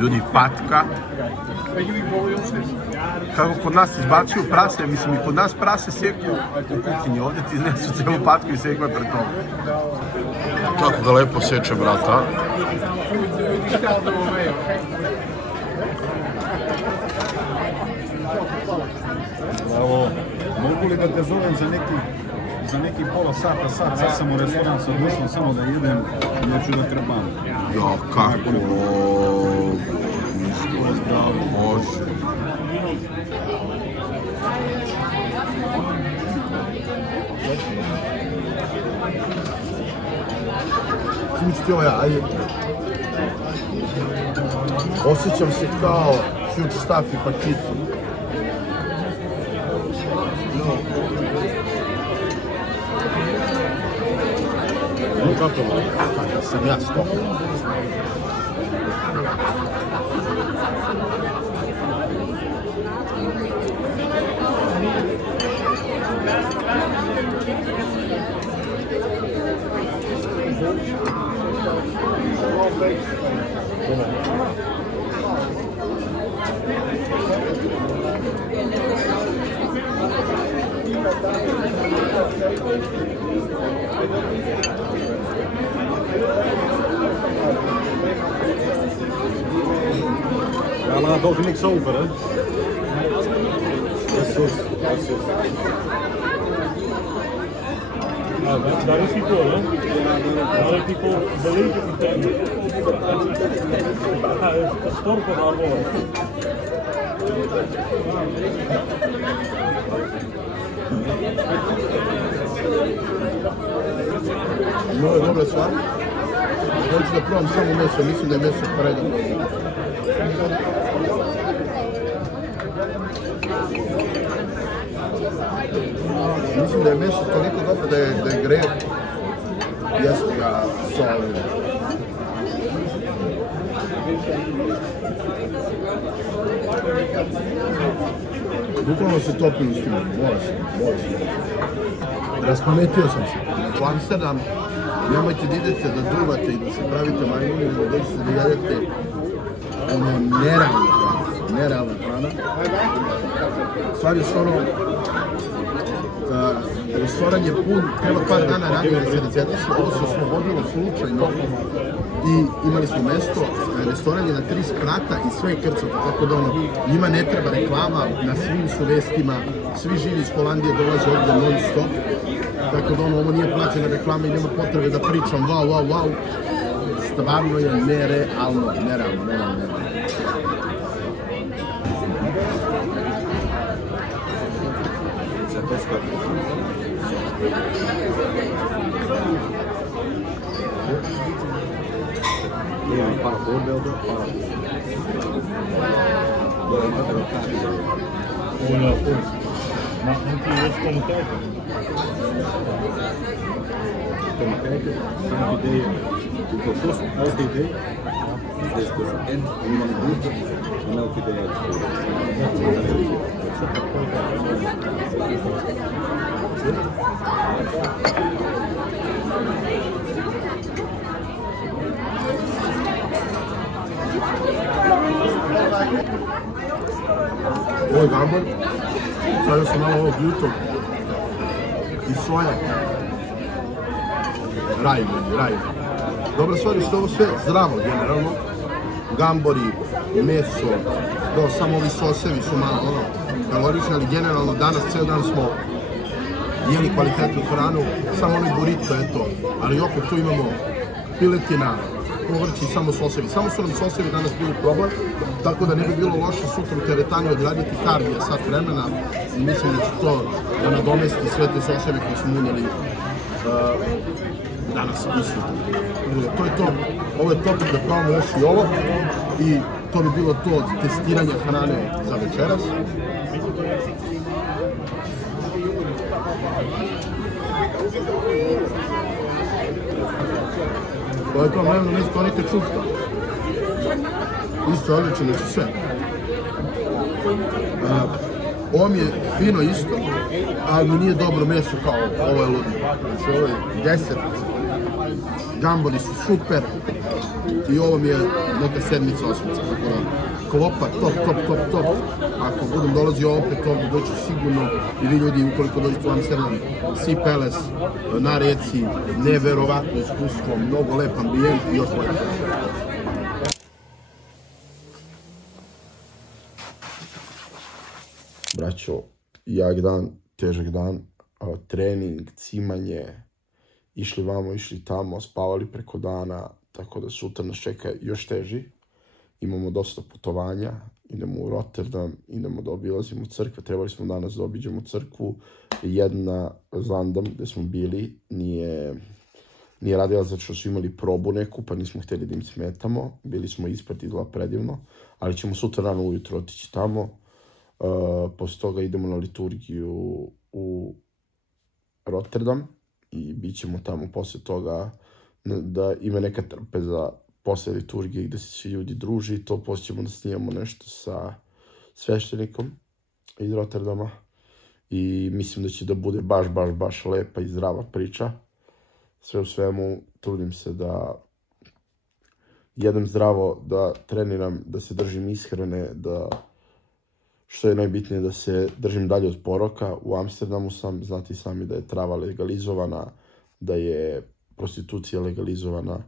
Ljudi, patka. Kako kod nas izbacuju prase, mislim i kod nas prase seku u kuhinji, ovdje ti iznesu cijelu patku i seku je pred tom. Kako ga lepo seče, brata. Evo, mogu li da te zovem za neki pola sata, sad sam u restoran, sad mislim samo da idem i neću da trebam. Ja, kako? Bože. Slušajte ovo, ajde. Osjećam se kao huge stuff i pakitu. Kakav sam ja stok. Ja laat ook niks over, hè? Daar is hij voor, hè? Daar heeft hij voor beleefd getekend. Hij is gestorven daarvoor. No je dobra stvar. Hoću da probam samo meso, mislim da je meso predobro. Mislim da je meso toliko dobro da je greh. Jeste ga solid. Bukvalno se topim s tim, moraš. Raspametio sam se. U Amsterdam nemojte da idete da duvate i da se pravite majmuni, da dođete da jedete ono nerealna hrana. Stvari su ono, restoran je pun, treba par dana ranije da se rezerviše, ovo se oslobodilo slučajno i imali smo mesto, restoran je na 3 sprata i sve je krcato, tako da ono, njima ne treba reklama, na svim su vestima, svi živi iz Holandije dolaze ovdje non stop, tako da ono, ovo nije plaćena reklama i nema potrebe da pričam wow, stvarno je nerealno. Hier een paar voorbeelden. Oh ja, goed. Maar moet je eens komen kijken? Kom kijken, 5 ideeën. Hoeveel kost elk idee? Dus en hoe lang duurt het om elk idee uit te voeren. Ovo je gambor, stavio sam malo ovog jutog i soja. Raj. Dobra stvar je što ovo sve zdravo generalno. Gambori, meso, samo ovi sosevi su malo ono. kalorični, ali generalno danas ceo dan smo jeli kvalitetnu hranu, samo onaj burrito je to, ali opet tu imamo piletina, povrći i samo sosevi. Samo su nam sosevi danas bili problem, tako da ne bi bilo loše sutra u teretani odraditi kardija sat vremena i mislim da će to da nadomesti sve te soseve koje smo unijeli danas i sutra. To je to, ovo je topic da probamo još i ovo i to bi bilo to od testiranja hrane za večeras. Ovo je to mlevno meso, to neke čufta. Isto odlično, znači sve. Ovo mi je fino isto, ali mi nije dobro meso kao ovo je ludno. Znači ovo je 10, gamboli su super i ovo mi je neka sedmica, osmica. Tako da, klopa, top. Ako budem dolazio opet ovdje, doću sigurno i vi ljudi ukoliko dođete u Amsterdam, Sea Palace na reci, neverovatno iskustvo, mnogo lep ambijent i još bolje. Braćo, jak dan, težak dan, trening, cimanje, išli vamo, išli tamo, spavali preko dana, tako da sutra nas čeka još teži. Imamo dosta putovanja, idemo u Rotterdam, idemo da obilazimo crkve, trebali smo danas da obiđemo crkvu. Jedna Zandam gde smo bili nije radila zato što su imali probu neku, pa nismo htjeli da im smetamo. Bili smo ispred, izgleda predivno, ali ćemo sutra rano ujutro otići tamo. Posle toga idemo na liturgiju u Rotterdam i bit ćemo tamo posle toga da ima neka trpeza posle liturgije gde se svi ljudi druži i to posle ćemo da snimamo nešto sa sveštenikom iz Rotterdama i mislim da će da bude baš lepa i zdrava priča. Sve u svemu trudim se da jedem zdravo, da treniram, da se držim ishrane, da što je najbitnije da se držim dalje od poroka. U Amsterdamu sam, znate i sami da je trava legalizovana, da je prostitucija legalizovana,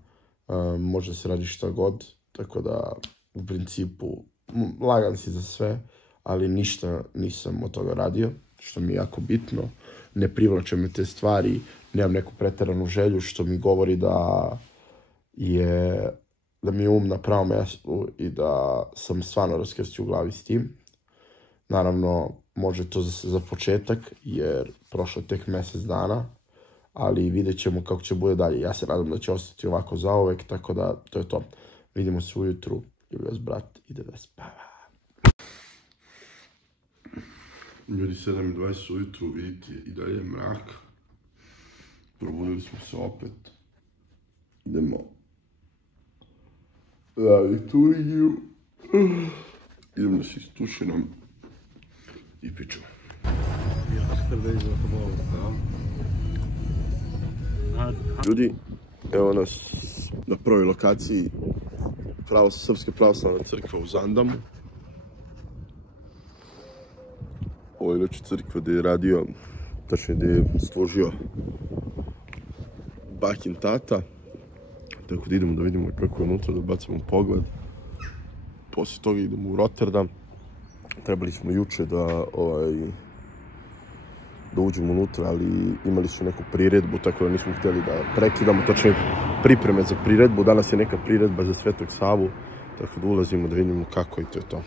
može se radi šta god, tako da u principu lagan si za sve, ali ništa nisam od toga radio, što mi je jako bitno. Ne privlače me te stvari, nemam neku preteranu želju, što mi govori da mi je um na pravom mjestu i da sam stvarno raskrstio u glavi s tim. Naravno, može to za početak, jer prošlo je tek mjesec dana, ali vidjet ćemo kako će bude dalje. Ja se nadam da će ostati ovako zauvek, tako da to je to. Vidimo se ujutru, ljubi vas brat, ide da spava. Ljudi, 7:20 ujutru, vidite, i dalje je mrak. Probudili smo se opet. Idemo na liturgiju. Idemo da se istušinom i pičemo. Ljudi, evo nas na prvoj lokaciji Srpske pravoslavne crkve u Zandamu. Ovo je inače crkva gdje je radio, tačnije gdje je služio bakin tata. Tako da idemo da vidimo kako je unutra, da bacimo pogled. Poslije toga idemo u Rotterdam. Trebali smo juče da uđemo unutra, ali imali su neku priredbu, tako da nismo htjeli da prekidamo, točnije pripreme za priredbu. Danas je neka priredba za Svetog Savu, tako da ulazimo da vidimo kako i to je to.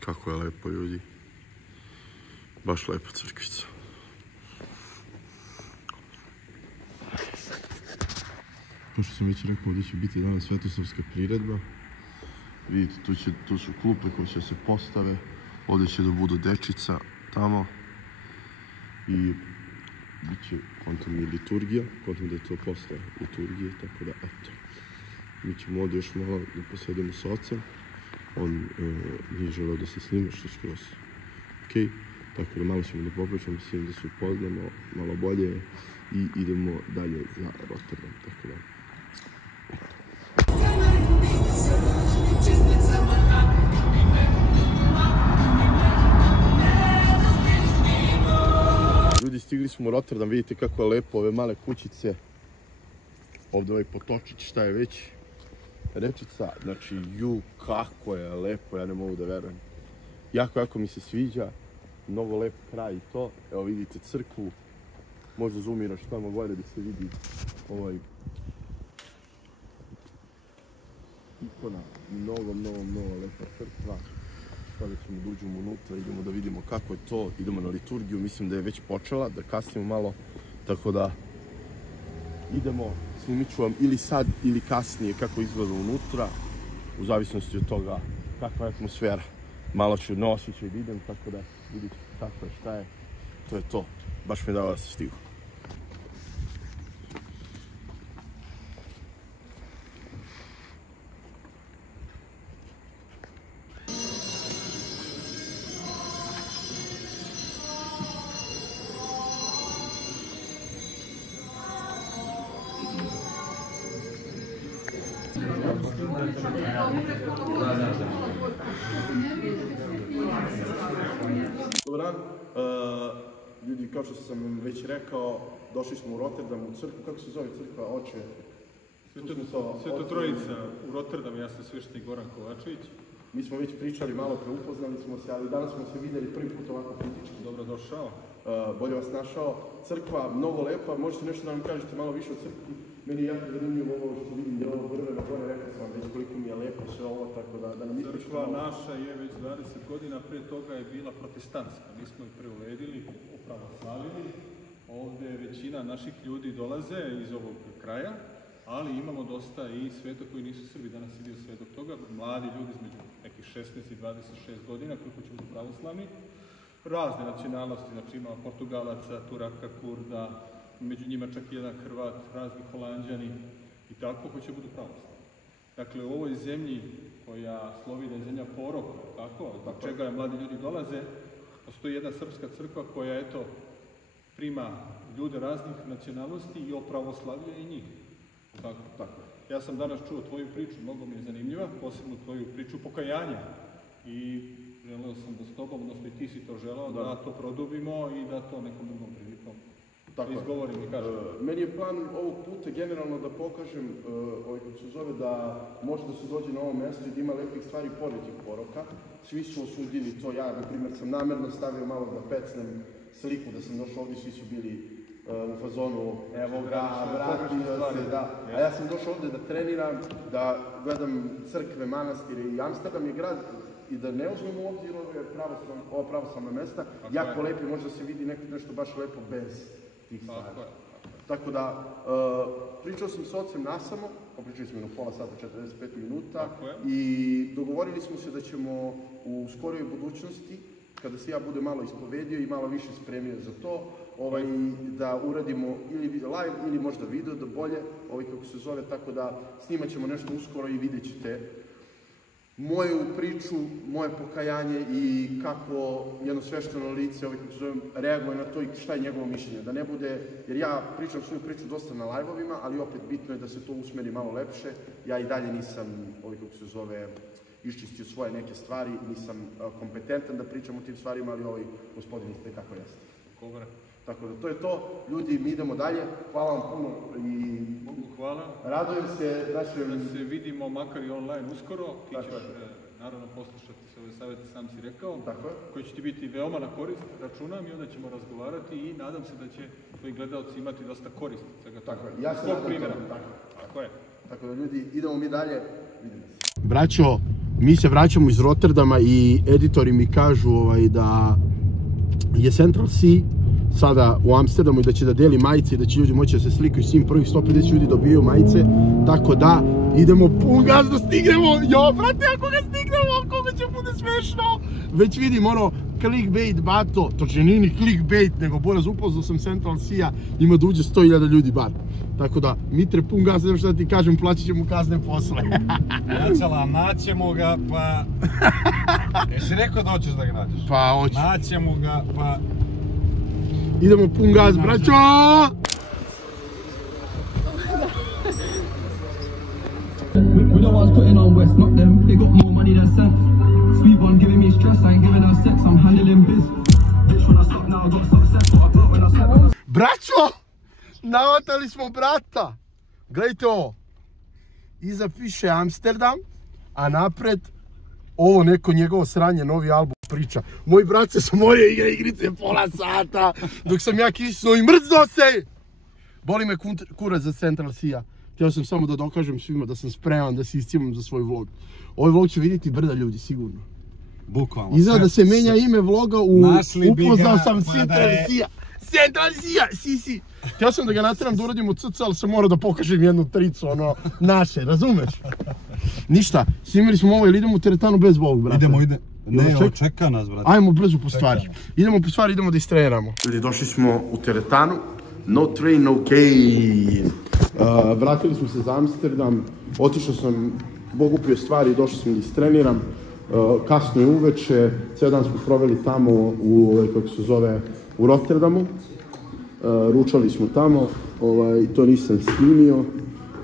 Kako je lepo, ljudi. Baš lepa crkvica. Kao što sam već rekao, ovdje će biti danas svetosavska priredba. Vidite, tu su klupe koje će se postave. Ovdje će da budu dečica tamo. I bit će kontom i liturgija. Kontom da je to posle liturgije, tako da eto. Mi ćemo ovdje još malo da posedimo s ocem. On nije želeo da se snima, što skroz okej. Tako da malo ćemo da popričamo, mislim da se upoznamo malo bolje i idemo dalje za Rotterdam, tako da. stigli smo u Rotterdam, vidite kako je lepo, ove male kućice. Ovdje ovaj potočić, šta je već? Rečica, znači kako je lepo, ja ne mogu da verujem. Jako mi se sviđa, mnogo lep kraj i to. Evo vidite crkvu, možda zoomiraš tamo gore da se vidi ovaj ikona, mnogo lepa crkva. Sada ćemo da uđemo unutra, idemo da vidimo kako je to, idemo na liturgiju, mislim da je već počela, da kasnimo malo, tako da idemo, snimit ću vam ili sad ili kasnije kako izgleda unutra, u zavisnosti od toga kakva je atmosfera. Malo ću na osjećaj da idem, tako da vidite kako je, šta je, to je to. Baš mi je dao da se stigu. Dobar dan, ljudi, kao što sam već rekao, došli smo u Rotterdam u crkvu. Kako se zove crkva, oče? Sveta Trojica u Rotterdam, ja sam sveštenik Goran Kovačević. Mi smo već pričali malo, upoznali smo se, ali danas smo se vidjeli prvi put ovako fizički. Dobro došao. Bolje vas našao. Crkva, mnogo lepa, možete nešto da nam kažete malo više o crkvi? Meni je jako zanimljivo ovo što vidim, je ovo vrveno gore, rekao sam već koliko mi je lepo sve ovo, tako da nam ispričamo. Crkva naša je već 20 godina, prije toga je bila protestantska. Mi smo je preuredili, upravoslavili. Ovdje većina naših ljudi dolaze iz ovog kraja, ali imamo dosta i sveta koji nisu Srbi. Danas je bio svedok toga, mladi ljudi između nekih 16 i 26 godina koji hoće biti pravoslavni. Razne nacionalnosti, znači ima Portugalaca, Turaka, Kurda, među njima čak i jedan Hrvat, razni Holanđani i tako hoće budu pravoslavni. Dakle, u ovoj zemlji koja slovi da je zemlja poroka, tako, zbog čega mladi ljudi dolaze, postoji jedna srpska crkva koja, eto, prima ljude raznih nacionalnosti i opravoslavlja i njih. Tako. Ja sam danas čuo tvoju priču, mnogo mi je zanimljiva, posebno tvoju priču pokajanja. I želeo sam da s tobom, odnosno i ti si to želeo, da to produbimo i da to nekom drugom prilikom izgovorim i kažem. Meni je plan ovog puta generalno da pokažem, kako se zove, da može da se dođe na ovo mjesto i da ima lepih stvari pored tih poroka. Svi su osudili to, ja na primjer sam namjerno stavio malo da pecnem sliku da sam došao ovdje, svi su bili u fazonu, evo ga, vratio se, da. A ja sam došao ovdje da treniram, da gledam crkve, manastire i Amsterdam je grad i da ne uzmemo u obzir ova pravoslavna mjesta, jako lepo, možda se vidi nešto baš lepo bez tih stvari. Tako da, pričao sam s ocem nasamo, popričali smo na pola sata, 45 minuta i dogovorili smo se da ćemo u skorijoj budućnosti, kada se ja budem malo ispovedio i malo više spremio za to, da uradimo ili live ili možda video, da bolje, kako se zove, tako da snimat ćemo nešto uskoro i vidjet ćete moju priču, moje pokajanje i kako jedno svešteno lice, kako se zove, reaguje na to i šta je njegovo mišljenje. Da ne bude, jer ja pričam svoju priču dosta na live-ovima, ali opet bitno je da se to usmeri malo lepše. Ja i dalje nisam, kako se zove, iščistio svoje neke stvari, nisam kompetentan da pričam o tim stvarima, ali ovaj gospodin isto kako jeste. Tako da to je to. Ljudi, mi idemo dalje. Hvala vam puno i hvala. Radujem se da se vidimo makar i online uskoro. Ti ćeš naravno poslušati sve ove savjete, sam si rekao, koji će ti biti veoma na korist, računam, i onda ćemo razgovarati i nadam se da će tvoji gledalci imati dosta koristi. Tako je. Ja se nadam to. Tako je. Tako da ljudi, idemo mi dalje. Vidimo se. Braćo, mi se vraćamo iz Rotterdama i editori mi kažu da je Central Sea sada u Amsterdamu i da će da deli majice i da će ljudi moći da se slikaju s njim. Prvih 150 ljudi dobijaju majice, tako da idemo pun gas da stignemo. Jo, brate, ako ga stignemo, koga će bude smešno. Već vidim clickbait, bato, točno nije ni clickbait, nego Boraz, upoznao sam Central Sea, ima da uđe 100.000 ljudi bar. Tako da, Mitre, pun gas, znam šta ti kažem, plaćat ćemo kazne posle. Jačala, naćemo ga, pa... Jesi rekao da hoćeš da ga nađeš? Pa, hoću. Naćemo ga, pa... Idemo pun gas, braćo! We the ones putting on West, not them. They got more money than sense. Sweet one giving me stress, I ain't giving her sex. I'm handling biz. Bitch, when I stop now, I got success. But I block when I step. Braćo! Navatali smo brata! Gledajte ovo. Iza piše Amsterdam, a napred ovo neko njegovo sranje, novi album priča. Moj brat se smorio igra igrice pola sata, dok sam ja kisnuo i mrzno se! Boli me kurac za Central Sea. Htio sam samo da dokažem svima da sam spreman da se iscimam za svoj vlog. Ovaj vlog će vidjeti brda ljudi, sigurno. Bukvalno. Izgleda da se menja ime vloga u upoznao sam Central Sea. Central Sea, si. Htio sam da ga natjeram da uradim u CC, ali sam morao da pokažem jednu tricu, ono, naše, razumeš? Ništa, snimili smo ovo ili idemo u teretanu bez ovog, brate? Idemo. Ne, čeka nas, brate. Ajmo brzo po stvari. Idemo po stvari, idemo da istreniramo. Ljudi, došli smo u teretanu. No train, no gain. Vratili smo se za Amsterdam. Otišao sam, pokupio stvari i došao sam da istreniram. Kasno je uveče, cijel dan smo proveli tamo kako se zove, u Rotterdamu. Ručali smo tamo, to nisam snimio,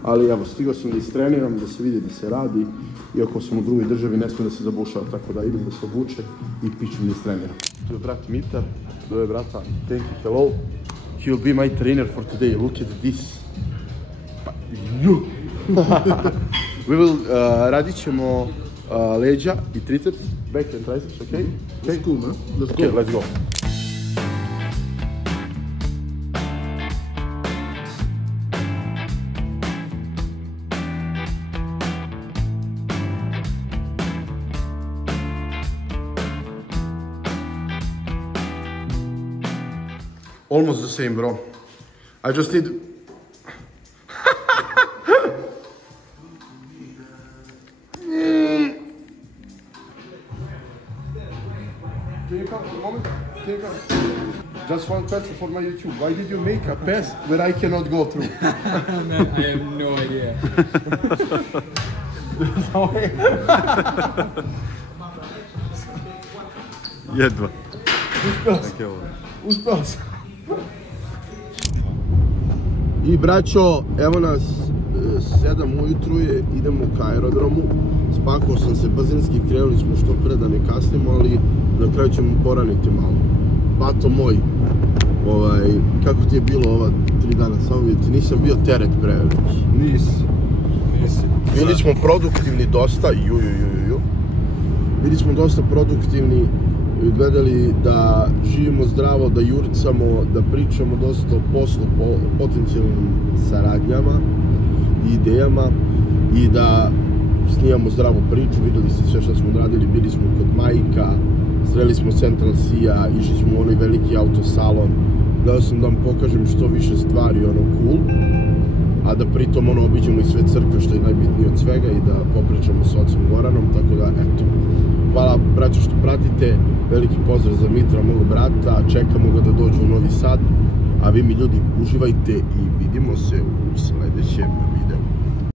ali evo, stigao sam da istreniram, da se vidi da se radi. Iako sam u drugoj državi, ne smije da se zabušava, tako da idem da se obuče i pićem da istreniram. Tu je brat Mitar, tu je brata, thank you, hello. He will be my trainer for today, look at this. Radit ćemo leđa i triceps, back and triceps, ok? That's cool, man. Okay, let's go. Almost the same, bro. I just did... Can you come for a moment? Can you come? Just one question for my YouTube. Why did you make a pass where I cannot go through? Man, I have no idea. Jedva. Uspeo sam. I braćo, evo nas, 7 ujutru je, idemo ka aerodromu. Spakao sam se bazinski, krenuli smo što pre da ne kasnimo, ali na kraju ćemo poraniti malo. Bato moj, kako ti je bilo ova 3 dana, samo vidite, nisam bio teret preveliki. Nisi. Bili smo produktivni dosta, bili smo dosta produktivni, gledali da živimo zdravo, da jurcamo, da pričamo dosta o poslu, potencijalnim saradnjama i idejama i da snijamo zdravu priču. Vidjeli ste sve što smo odradili, bili smo kod Majka, sreli smo Central Sea, išli smo u onaj veliki autosalon. Gledao sam da vam pokažem što više stvari, cool, a da pritom obiđemo i sve crkve što je najbitnije od svega i da popričamo s ocem Goranom, tako da eto. Hvala braćo što pratite, veliki pozdrav za Mitra, mog brata, čekamo ga da dođe u Novi Sad, a vi mi ljudi uživajte i vidimo se u sljedećem videu.